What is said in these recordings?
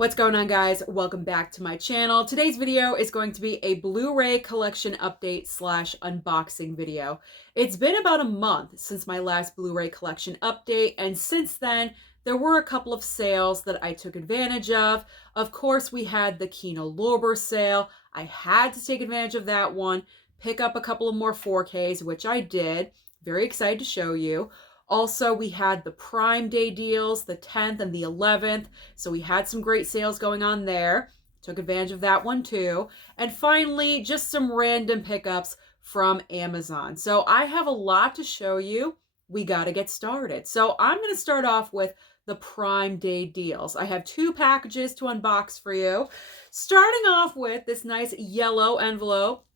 What's going on, guys? Welcome back to my channel. Today's video is going to be a Blu-ray collection update slash unboxing video. It's been about a month since my last Blu-ray collection update, and since then there were a couple of sales that I took advantage of. Of course, we had the Kino Lorber Sale. I had to take advantage of that one, pick up a couple of more 4Ks, which I did. Very excited to show you. Also, we had the Prime Day deals, the 10th and the 11th. So we had some great sales going on there. Took advantage of that one too. And finally, just some random pickups from Amazon. So I have a lot to show you. We got to get started. So I'm going to start off with the Prime Day deals. I have two packages to unbox for you. Starting off with this nice yellow envelope.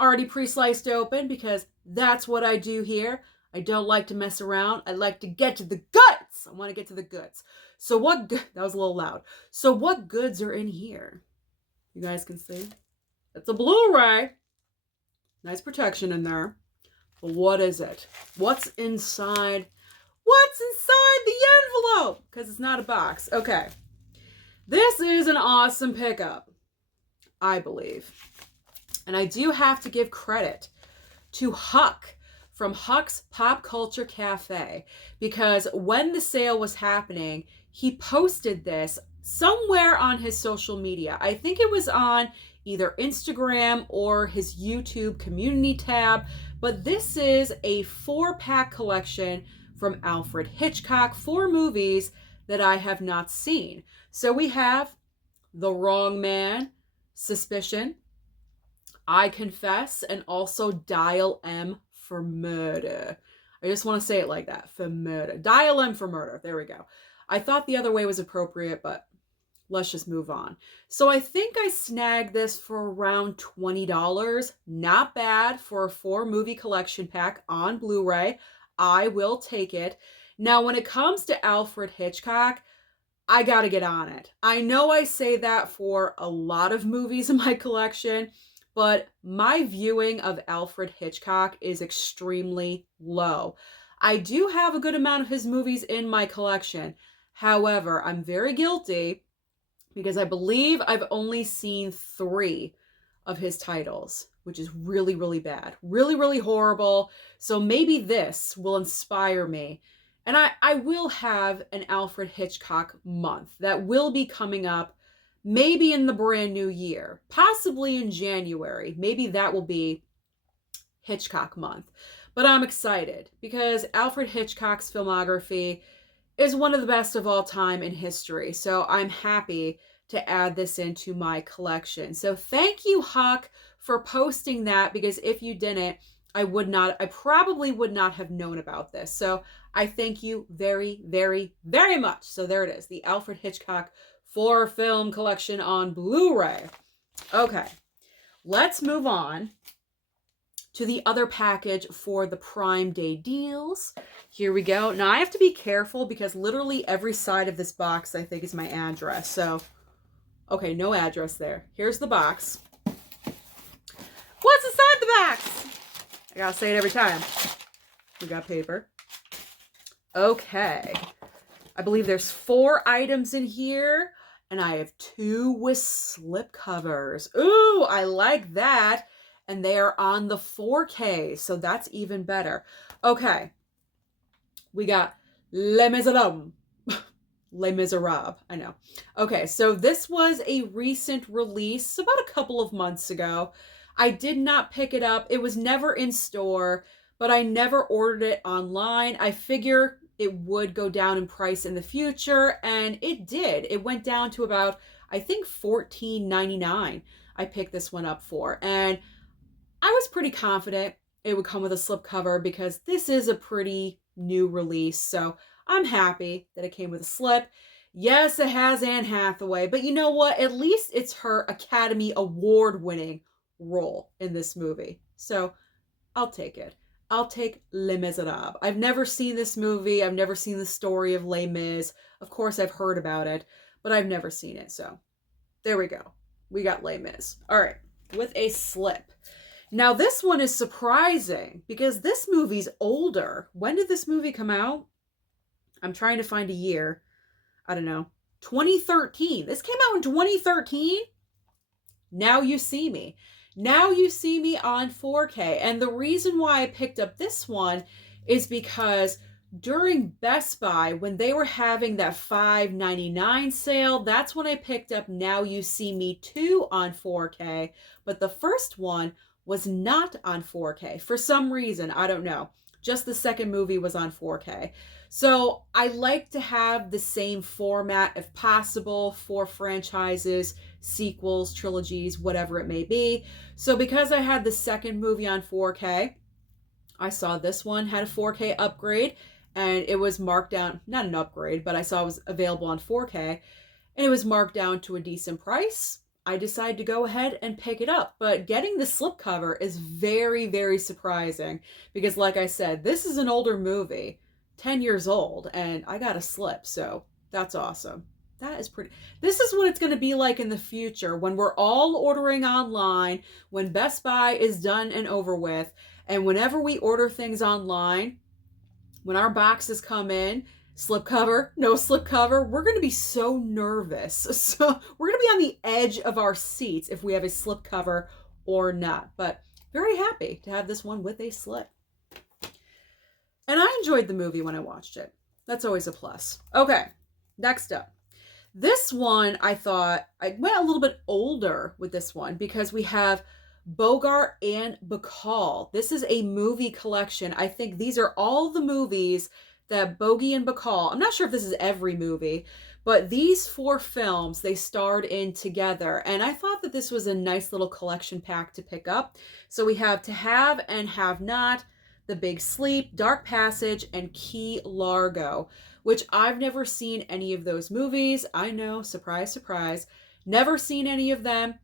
Already pre-sliced open because that's what I do here. I don't like to mess around. I like to get to the goods. I want to get to the goods. So that was a little loud. So what goods are in here? You guys can see. It's a Blu-ray. Nice protection in there. But what is it? What's inside? What's inside the envelope? Because it's not a box. Okay. This is an awesome pickup, I believe. And I do have to give credit to Huck from Huck's Pop Culture Cafe, because when the sale was happening, he posted this somewhere on his social media. I think it was on either Instagram or his YouTube community tab, but this is a 4-pack collection from Alfred Hitchcock, 4 movies that I have not seen. So we have The Wrong Man, Suspicion, I Confess, and also Dial M for Murder. I just want to say it like that, for murder. Dial M for Murder. There we go. I thought the other way was appropriate, but let's just move on. So I think I snagged this for around $20. Not bad for a 4-movie collection pack on Blu-ray. I will take it. Now, when it comes to Alfred Hitchcock, I gotta get on it. I know I say that for a lot of movies in my collection, but my viewing of Alfred Hitchcock is extremely low. I do have a good amount of his movies in my collection. However, I'm very guilty because I believe I've only seen 3 of his titles, which is really, really bad. Really, really horrible. So maybe this will inspire me. And I will have an Alfred Hitchcock month that will be coming up maybe in the brand new year, possibly in January. Maybe that will be Hitchcock month. But I'm excited because Alfred Hitchcock's filmography is one of the best of all time in history. So I'm happy to add this into my collection. So thank you, Huck, for posting that, because if you didn't, I probably would not have known about this. So I thank you very, very, very much. So there it is, the Alfred Hitchcock 4-film collection on Blu-ray. Okay, let's move on to the other package for the Prime Day deals. Here we go. Now I have to be careful because literally every side of this box I think is my address. So, okay, no address there. Here's the box. What's inside the box? I gotta say it every time. We got paper. Okay. I believe there's 4 items in here, and I have 2 with slip covers. Ooh, I like that. And they are on the 4K, so that's even better. Okay. We got Les Miserables. Les Miserables, I know. Okay, so this was a recent release about a couple of months ago. I did not pick it up. It was never in store, but I never ordered it online. I figure it would go down in price in the future, and it did. It went down to about, I think, $14.99 I picked this one up for. And I was pretty confident it would come with a slipcover because this is a pretty new release. So I'm happy that it came with a slip. Yes, it has Anne Hathaway, but you know what? At least it's her Academy Award-winning role in this movie. So I'll take it. I'll take Les Miserables. I've never seen this movie. I've never seen the story of Les Mis. Of course, I've heard about it, but I've never seen it. So there we go. We got Les Mis. All right, with a slip. Now, this one is surprising because this movie's older. When did this movie come out? I'm trying to find a year. I don't know. 2013. This came out in 2013. Now you see me. Now you see me on 4K. And the reason why I picked up this one is because during Best Buy, when they were having that $5.99 sale, that's when I picked up Now You See Me 2 on 4K. But the first one was not on 4K for some reason. I don't know. Just the second movie was on 4K. So I like to have the same format if possible for franchises, sequels, trilogies, whatever it may be. So because I had the second movie on 4K, I saw this one had a 4K upgrade, and it was marked down, not an upgrade, but I saw it was available on 4K, and it was marked down to a decent price. I decided to go ahead and pick it up. But getting the slipcover is very, very surprising because, like I said, this is an older movie, 10 years old, and I got a slip, so that's awesome. That is pretty. This is what it's going to be like in the future when we're all ordering online, when Best Buy is done and over with, and whenever we order things online, when our boxes come in, slipcover, no slipcover, we're going to be so nervous. So we're going to be on the edge of our seats if we have a slipcover or not. But very happy to have this one with a slip. And I enjoyed the movie when I watched it. That's always a plus. Okay, next up. This one, I thought, I went a little bit older with this one because we have Bogart and Ball. This is a movie collection. I think these are all the movies that Bogey and Bacall, I'm not sure if this is every movie, but these 4 films they starred in together. And I thought that this was a nice little collection pack to pick up. So we have To Have and Have Not, The Big Sleep, Dark Passage, and Key Largo, which I've never seen any of those movies. I know, surprise, surprise. Never seen any of them.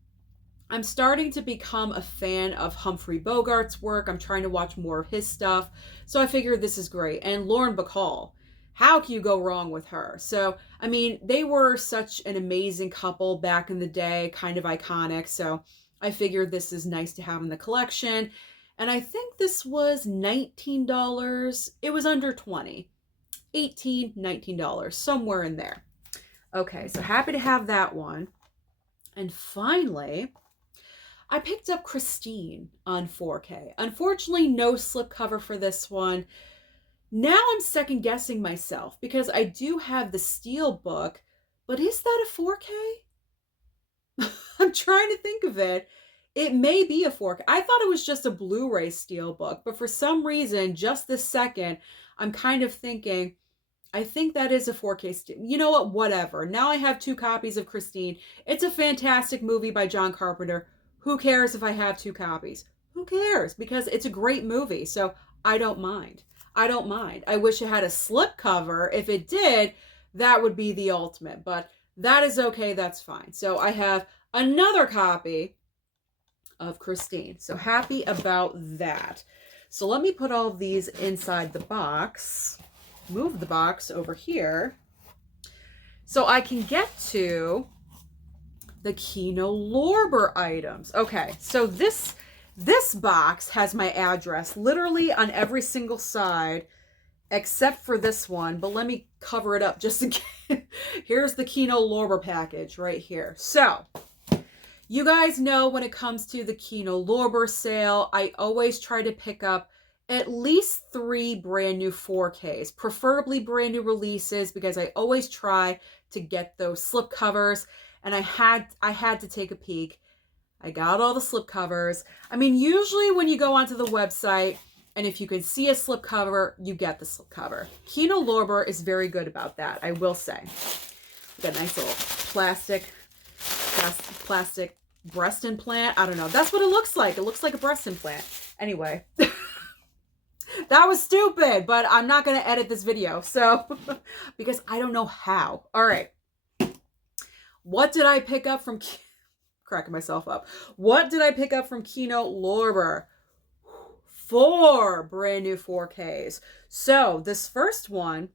I'm starting to become a fan of Humphrey Bogart's work. I'm trying to watch more of his stuff. So I figured this is great. And Lauren Bacall, how can you go wrong with her? So, I mean, they were such an amazing couple back in the day, kind of iconic. So I figured this is nice to have in the collection. And I think this was $19. It was under 20. $18, $19, somewhere in there. Okay, so happy to have that one. And finally, I picked up Christine on 4K. Unfortunately, no slipcover for this one. Now I'm second guessing myself because I do have the steel book, but is that a 4K? I'm trying to think of it. It may be a 4K. I thought it was just a Blu-ray steel book, but for some reason, just this second, I'm kind of thinking, I think that is a 4K steel. You know what? Whatever. Now I have 2 copies of Christine. It's a fantastic movie by John Carpenter. Who cares if I have 2 copies? Who cares? Because it's a great movie, so I don't mind. I don't mind. I wish it had a slipcover. If it did, that would be the ultimate, but that is okay. That's fine. So I have another copy of Christine. So happy about that. So let me put all of these inside the box. Move the box over here so I can get to the Kino Lorber items. Okay, so this box has my address literally on every single side except for this one, but let me cover it up just in case. Here's the Kino Lorber package right here. So you guys know when it comes to the Kino Lorber sale, I always try to pick up at least 3 brand new 4Ks, preferably brand new releases, because I always try to get those slipcovers. And I had to take a peek. I got all the slipcovers. I mean, usually when you go onto the website and if you can see a slipcover, you get the slipcover. Kino Lorber is very good about that, I will say. We got a nice little plastic breast implant. I don't know. That's what it looks like. It looks like a breast implant. Anyway. That was stupid, but I'm not going to edit this video. So, because I don't know how. All right. What did I pick up from... Cracking myself up. What did I pick up from Kino Lorber? 4 brand new 4Ks. So, this first one,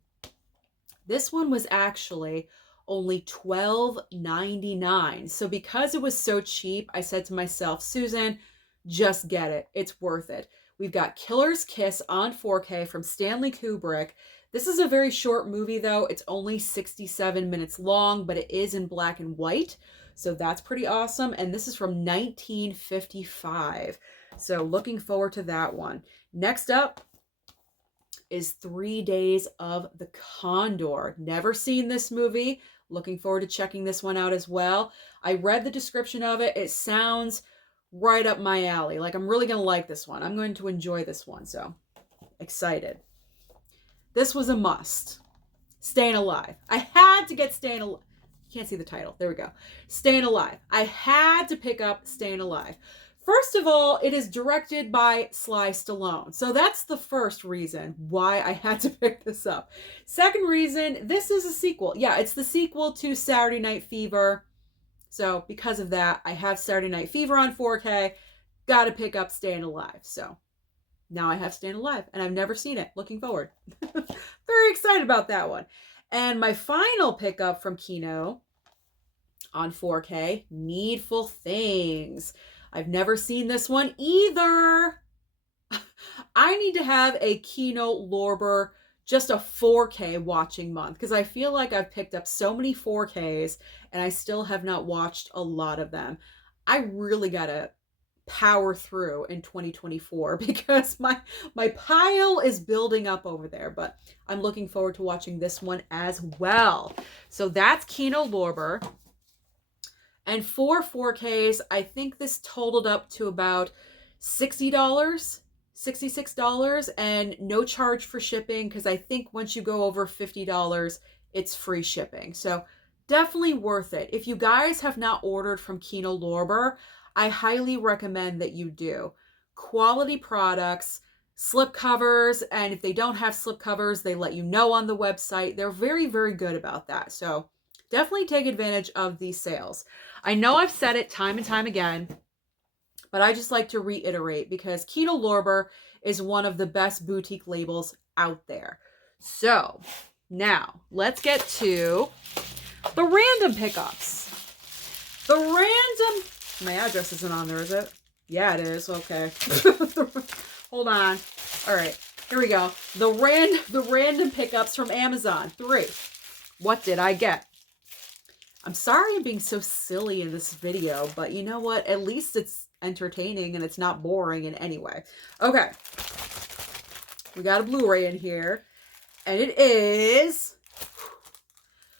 this one was actually only $12.99. So, because it was so cheap, I said to myself, Susan, just get it. It's worth it. We've got Killer's Kiss on 4K from Stanley Kubrick. This is a very short movie though. It's only 67 minutes long, but it is in black and white. So that's pretty awesome. And this is from 1955. So looking forward to that one. Next up is 3 Days of the Condor. Never seen this movie. Looking forward to checking this one out as well. I read the description of it. It sounds right up my alley. Like, I'm really going to like this one. I'm going to enjoy this one. So excited. This was a must. Staying Alive. I had to get Staying Alive. Can't see the title. There we go. Staying Alive. I had to pick up Staying Alive. First of all, it is directed by Sly Stallone. So that's the first reason why I had to pick this up. Second reason, this is a sequel. Yeah, it's the sequel to Saturday Night Fever. So because of that, I have Saturday Night Fever on 4K. Got to pick up Staying Alive. So now I have Staying Alive, and I've never seen it. Looking forward. Very excited about that one. And my final pickup from Kino on 4K, Needful Things. I've never seen this one either. I need to have a Kino Lorber, just a 4K watching month, because I feel like I've picked up so many 4Ks and I still have not watched a lot of them. I really gotta power through in 2024 because my pile is building up over there, but I'm looking forward to watching this one as well. So that's Kino Lorber. And for 4Ks, I think this totaled up to about $60, $66, and no charge for shipping, because I think once you go over $50, it's free shipping. So definitely worth it. If you guys have not ordered from Kino Lorber, I highly recommend that you do. Quality products, slip covers, and if they don't have slip covers, they let you know on the website. They're very, very good about that. So definitely take advantage of these sales. I know I've said it time and time again, but I just like to reiterate because Kino Lorber is one of the best boutique labels out there. So now let's get to the random pickups. The random, my address isn't on there, is it? Yeah, it is. Okay. Hold on. All right, here we go. The random pickups from Amazon. 3. What did I get? I'm sorry I'm being so silly in this video, but you know what? At least it's entertaining and it's not boring in any way. Okay. We got a Blu-ray in here, and it is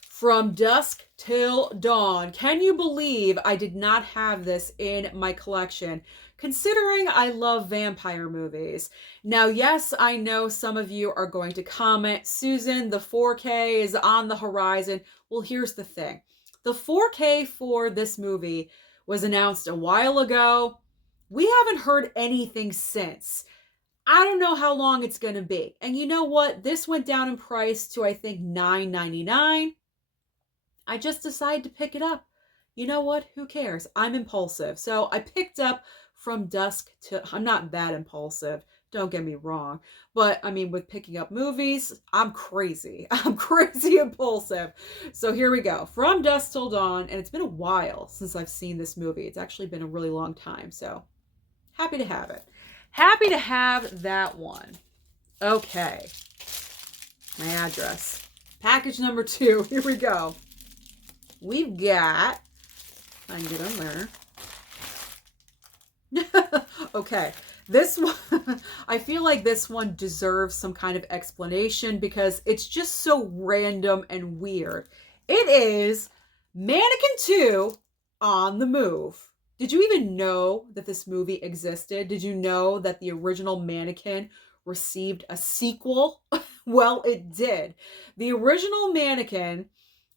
From Dusk Till Dawn. Can you believe I did not have this in my collection, considering I love vampire movies? Now, yes, I know some of you are going to comment, Susan, the 4K is on the horizon. Well, here's the thing. The 4K for this movie was announced a while ago. We haven't heard anything since. I don't know how long it's going to be. And you know what? This went down in price to, I think, $9.99. I just decided to pick it up. You know what? Who cares? I'm impulsive. So I picked up From Dusk to... I'm not that impulsive. Don't get me wrong. But, I mean, with picking up movies, I'm crazy. I'm crazy impulsive. So here we go. From Dusk Till Dawn. And it's been a while since I've seen this movie. It's actually been a really long time. So, happy to have it. Happy to have that one. Okay. My address. Package number 2. Here we go. We've got... I can get on there. Okay. This one, I feel like this one deserves some kind of explanation because it's just so random and weird. It is Mannequin 2 on the Move. Did you even know that this movie existed? Did you know that the original Mannequin received a sequel? Well, it did. The original Mannequin,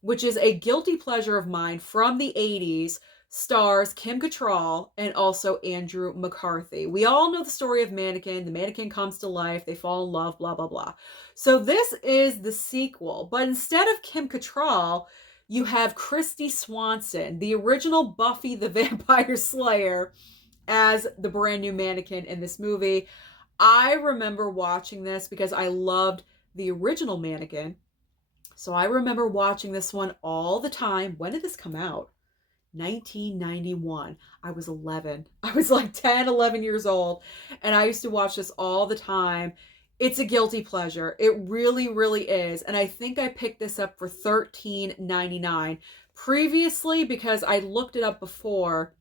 which is a guilty pleasure of mine from the 80s, stars Kim Cattrall and also Andrew McCarthy. We all know the story of Mannequin. The mannequin comes to life. They fall in love, blah, blah, blah. So this is the sequel. But instead of Kim Cattrall, you have Kristy Swanson, the original Buffy the Vampire Slayer, as the brand new Mannequin in this movie. I remember watching this because I loved the original Mannequin. So I remember watching this one all the time. When did this come out? 1991. I was 11. I was like 10, 11 years old. And I used to watch this all the time. It's a guilty pleasure. It really, really is. And I think I picked this up for $13.99. Previously, because I looked it up before,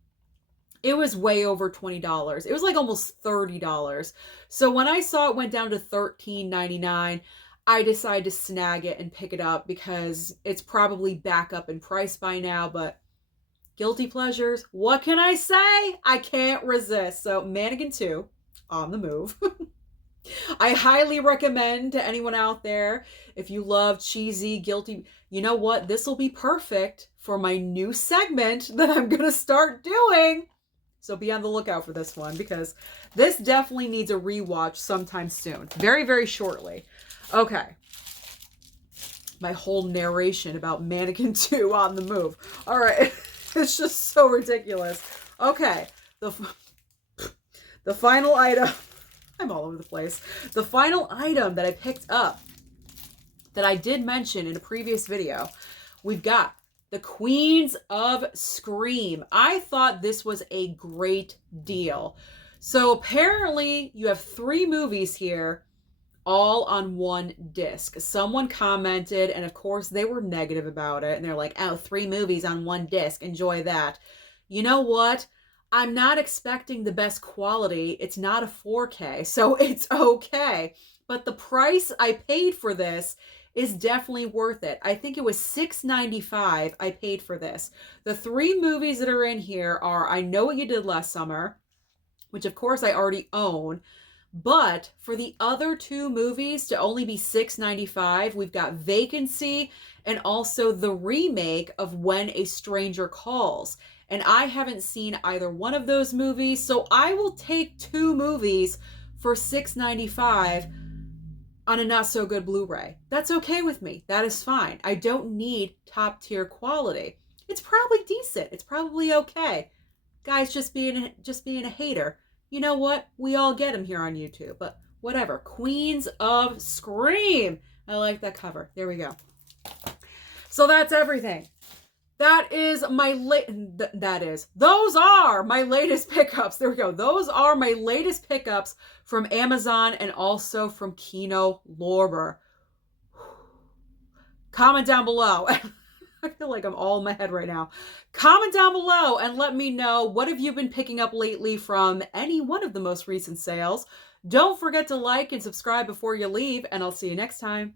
it was way over $20. It was like almost $30. So when I saw it went down to $13.99, I decided to snag it and pick it up because it's probably back up in price by now, but guilty pleasures, what can I say? I can't resist. So Mannequin 2, on the move. I highly recommend to anyone out there, if you love cheesy, guilty, you know what? This will be perfect for my new segment that I'm going to start doing. So be on the lookout for this one because this definitely needs a rewatch sometime soon. Very, very shortly. Okay. My whole narration about Mannequin 2 on the move. All right. It's just so ridiculous. Okay. The final item. I'm all over the place. The final item that I picked up that I did mention in a previous video, we've got the Queens of Scream. I thought this was a great deal. So apparently you have 3 movies here, all on one disc. Someone commented, and of course they were negative about it. And they're like, oh, 3 movies on one disc. Enjoy that. You know what? I'm not expecting the best quality. It's not a 4K, so it's okay. But the price I paid for this is definitely worth it. I think it was $6.95 I paid for this. The 3 movies that are in here are I Know What You Did Last Summer, which of course I already own. But for the other 2 movies to only be $6.95, we've got Vacancy and also the remake of When a Stranger Calls. And I haven't seen either one of those movies, so I will take 2 movies for $6.95 on a not so good Blu-ray. That's okay with me. That is fine. I don't need top tier quality. It's probably decent. It's probably okay. Guys, just being a hater. You know what? We all get them here on YouTube, but whatever. Queens of Scream. I like that cover. There we go. So that's everything. Those are my latest pickups. There we go. Those are my latest pickups from Amazon and also from Kino Lorber. Comment down below. I feel like I'm all in my head right now. Comment down below and let me know, what have you been picking up lately from any one of the most recent sales. Don't forget to like and subscribe before you leave, and I'll see you next time.